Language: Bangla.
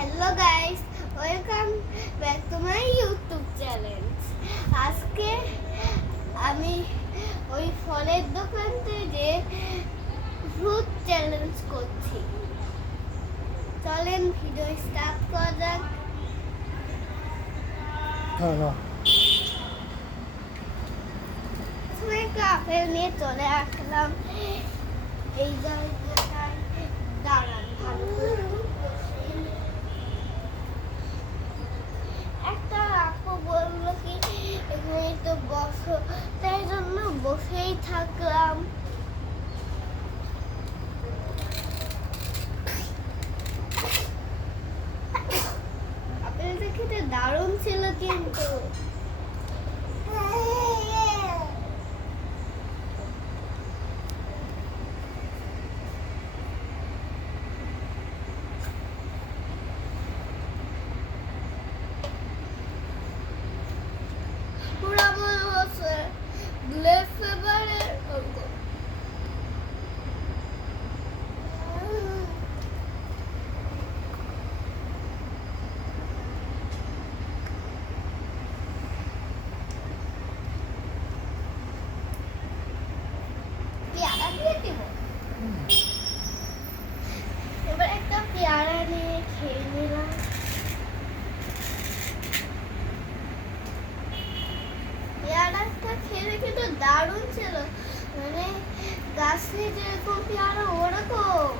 Hello guys, welcome back to my YouTube channel. আজকে আমি ওই ফলের দোকান থেকে ফ্রুট চ্যালেঞ্জ করছি। চলেন ভিডিও স্টার্ট করা যাক। একটা আপেল নিয়ে চলে আসলাম এই জায়গাটায়। দাঁড়ান, ভালো করে একটা আপু বললো কি এখানে তো বসো, তাই জন্য বসেই থাকলাম। আপেলটা খেতে দারুণ ছিল কিন্তু। পুরা মনে হচ্ছে গ্লেড ফ্লেভারের পেয়ারা দিয়ে দিব। এবার একটা পেয়ারা নিয়ে খেয়ে নিলাম। পেয়ারাটা খেতে কিন্তু দারুণ ছিল, মানে গাছে যেরকম পেয়ারা ওরকম।